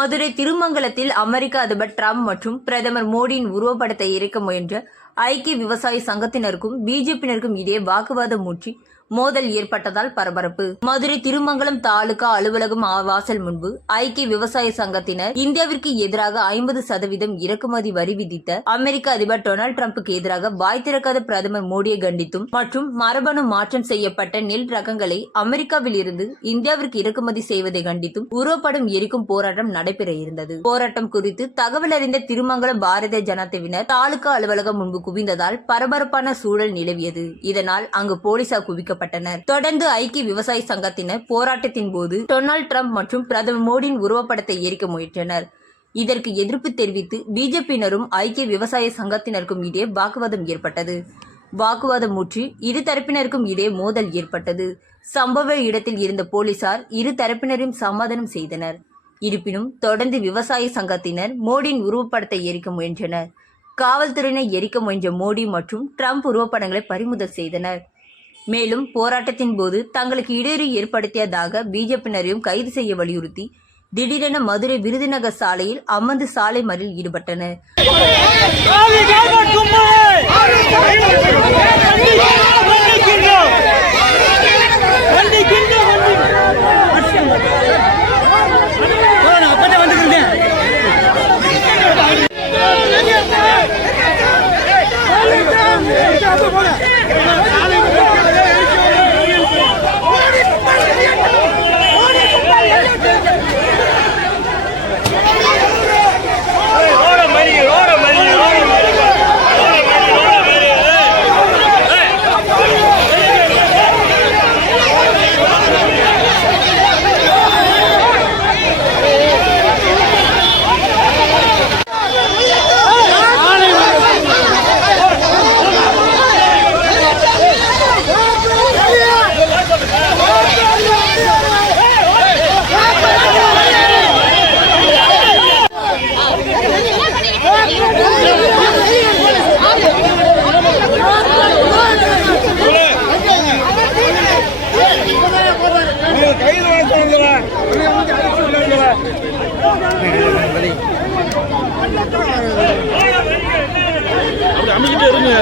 மதுரை திருமங்கலத்தில் அமெரிக்க அதிபர் டிரம்ப் மற்றும் பிரதமர் மோடியின் உருவப்படத்தை எரிக்க முயன்ற ஐக்கிய விவசாய சங்கத்தினருக்கும் பிஜேபியினருக்கும் இடையே வாக்குவாதம் மூற்றி மோதல் ஏற்பட்டதால் பரபரப்பு. மதுரை திருமங்கலம் தாலுகா அலுவலகம் வாசல் முன்பு ஐக்கிய விவசாய சங்கத்தினர் இந்தியாவிற்கு எதிராக ஐம்பது சதவீதம் இறக்குமதி வரி விதித்த அமெரிக்க அதிபர் டொனால்டு டிரம்புக்கு எதிராக வாய் திறக்காத பிரதமர் மோடியை கண்டித்தும் மற்றும் மரபணு மாற்றம் செய்யப்பட்ட நெல் ரகங்களை அமெரிக்காவில் இருந்து இந்தியாவிற்கு இறக்குமதி செய்வதை கண்டித்தும் உருவப்படம் எரிக்கும் போராட்டம் நடைபெற இருந்தது. போராட்டம் குறித்து தகவல் அறிந்த திருமங்கலம் பாரதிய ஜனதாவினர் தாலுகா அலுவலகம் முன்பு குவிந்ததால் பரபரப்பான சூழல் நிலவியது. இதனால் அங்கு போலீசார் குவிக்கப்பட்டனர். தொடர்ந்து ஐக்கிய விவசாய சங்கத்தினர் போராட்டத்தின் போது டொனால்டு ட்ரம்ப் மற்றும் பிரதமர் மோடியின் உருவப்படத்தை எரிக்க முயன்றனர். இதற்கு எதிர்ப்பு தெரிவித்து பிஜேபியினரும் ஐக்கிய விவசாய சங்கத்தினருக்கும் இடையே வாக்குவாதம் ஏற்பட்டது. வாக்குவாதம் முற்றி இரு தரப்பினருக்கும் இடையே மோதல் ஏற்பட்டது. சம்பவ இடத்தில் இருந்த போலீசார் இரு தரப்பினரையும் சமாதானம் செய்தனர். இருப்பினும் தொடர்ந்து விவசாய சங்கத்தினர் மோடியின் உருவப்படத்தை எரிக்க முயன்றனர். காவல்துறையினை எரிக்க முயன்ற மோடி மற்றும் ட்ரம்ப் உருவப்படங்களை பறிமுதல் செய்தனர். மேலும் போராட்டத்தின் போது தங்களுக்கு இடையூறு ஏற்படுத்தியதாக பிஜேபியினரையும் கைது செய்ய வலியுறுத்தி திடீரென மதுரை விருதுநகர் சாலையில் அமர்ந்து சாலை மறியல் ஈடுபட்டனர். ஓட கைது வாங்க அமைக்கிட்டே இருங்க